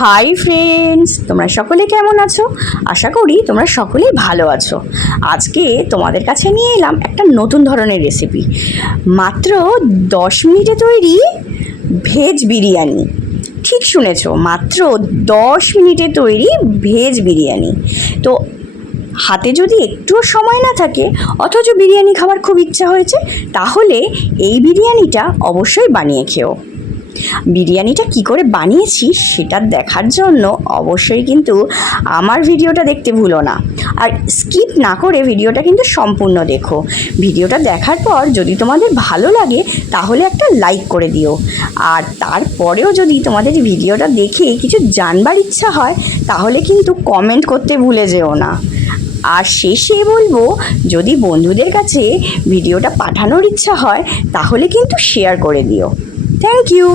Hi friends, তোমরা সকলে কেমন আছো? আশা করি তোমরা সকলেই ভালো আছো। আজকে তোমাদের কাছে নিয়ে এলাম একটা নতুন ধরনের রেসিপি। মাত্র 10 মিনিটে তৈরি ভেজ বিরিয়ানি। ঠিক শুনেছো, মাত্র 10 মিনিটে তৈরি ভেজ বিরিয়ানি। তো হাতে যদি একটুও সময় না থাকে অথচ বিরিয়ানি খাবার খুব ইচ্ছা হয়েছে, তাহলে এই বিরিয়ানিটা অবশ্যই বানিয়ে খেও। বিরিয়ানিটা কি করে বানিয়েছি সেটা দেখার জন্য অবশ্যই কিন্তু আমার ভিডিওটা দেখতে ভুলো না, আর স্কিপ না করে ভিডিওটা কিন্তু সম্পূর্ণ দেখো। ভিডিওটা দেখার পর যদি তোমাদের ভালো লাগে তাহলে একটা লাইক করে দিও, আর তারপরেও যদি তোমাদের ভিডিওটা দেখে কিছু জানবার ইচ্ছা হয় তাহলে কিন্তু কমেন্ট করতে ভুলে যেও না। আর শেষে বলবো, যদি বন্ধুদের কাছে ভিডিওটা পাঠানোর ইচ্ছা হয় তাহলে কিন্তু শেয়ার করে দিও। Thank you.